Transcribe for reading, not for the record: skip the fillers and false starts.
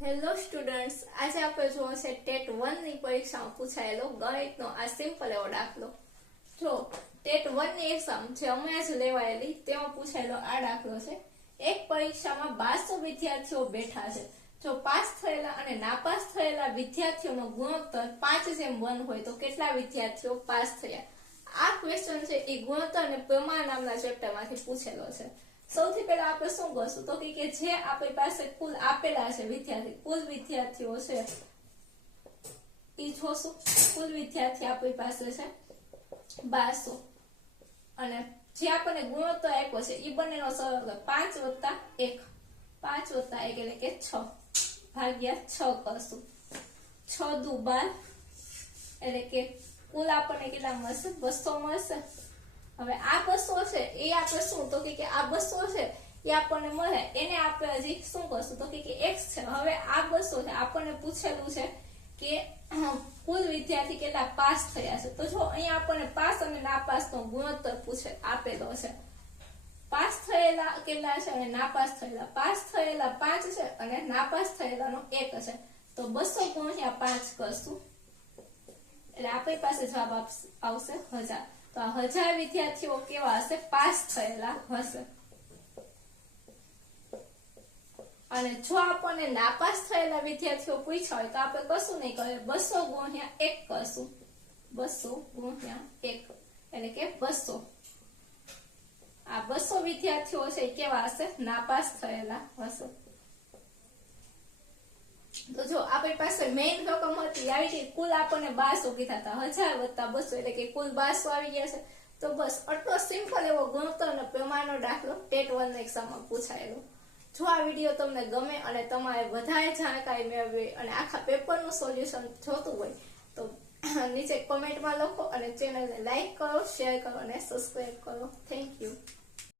Hello students, આજે આપણે જોવો છે ટેટ 1 ની પરીક્ષામાં પૂછાયેલો ગણિતનો આ સિમ્પલ એવો દાખલો. જો ટેટ 1 ની એક્ઝામ જે હમણાં જ લેવાયેલી તેમાં પૂછાયેલો આ દાખલો છે. એક પરીક્ષામાં 1200 વિદ્યાર્થીઓ બેઠા છે. જો પાસ થયેલા અને નાપાસ થયેલા વિદ્યાર્થીઓનો ગુણોત્તર 5:1 હોય તો કેટલા વિદ્યાર્થીઓ પાસ થયા? આ ક્વેશ્ચન છે એ ગુણોત્તર અને પ્રમાણ નામના ચેપ્ટરમાંથી પૂછેલો છે. સૌથી પહેલા આપણે શું કરશું તો કે જે આપણી પાસે કુલ આપેલા છે કુલ વિદ્યાર્થીઓ છે એ જોશું. કુલ વિદ્યાર્થી આપણી પાસે છે 1200 અને જે આપણને ગુણોત્તર આપ્યો છે એ બંનેનો સરવાળો 5 + 1 5 + 1 એટલે કે 6 ભાગ્યા 6 કરશું. 6 દુ 12 એટલે કે કુલ આપણને કેટલા મળશે? 200 મળશે. હવે આ 200 છે એ આપણે શું તો કે આ 200 છે એ આપણને મળે એને આપણે હજી શું કરશું તો કે x છે. હવે આ 200 છે આપણને પૂછેલું છે કે કુલ વિદ્યાર્થી કેટલા પાસ થયા છે. તો જો અહીંયા આપણને પાસ અને નાપાસનો ગુણોત્તર આપેલો છે. પાસ થયેલા કેટલા છે અને નાપાસ થયેલા? પાસ થયેલા 5 છે અને નાપાસ થયેલાનો 1 છે. તો 200 × 5 કરશું એટલે આપણી પાસે જવાબ આવશે 1000. તો આ 1000 વિદ્યાર્થીઓ કેવા હશે? પાસ થયેલા હશે. અને જો આપણને નાપાસ થયેલા વિદ્યાર્થીઓ પૂછ્યા હોય તો આપણે કશું નહીં કરીએ, 200 × 1 કરશું. 200 × 1 એટલે કે 200. આ 200 વિદ્યાર્થીઓ છે કેવા હશે? નાપાસ થયેલા હશે. તો જો આપણી પાસે મેઇન રકમ હતી આવી ગઈ. કુલ આપણને 1200 કીધા હતા, 1000 + 200 એટલે કે કુલ 1200 આવી ગયા છે. તો બસ આટલો સિમ્પલ એવો ગુણોત્તર અને પ્રમાણનો દાખલો ટેટ 1 ની એક્ઝામમાં પૂછાયેલો. જો આ વિડીયો તમને ગમે અને તમારે વધારે જાણકારી મેળવવી અને આખા પેપરનું સોલ્યુશન જોતું હોય તો નીચે કોમેન્ટમાં લખો અને ચેનલને લાઈક કરો, શેર કરો અને સબસ્ક્રાઇબ કરો. Thank you.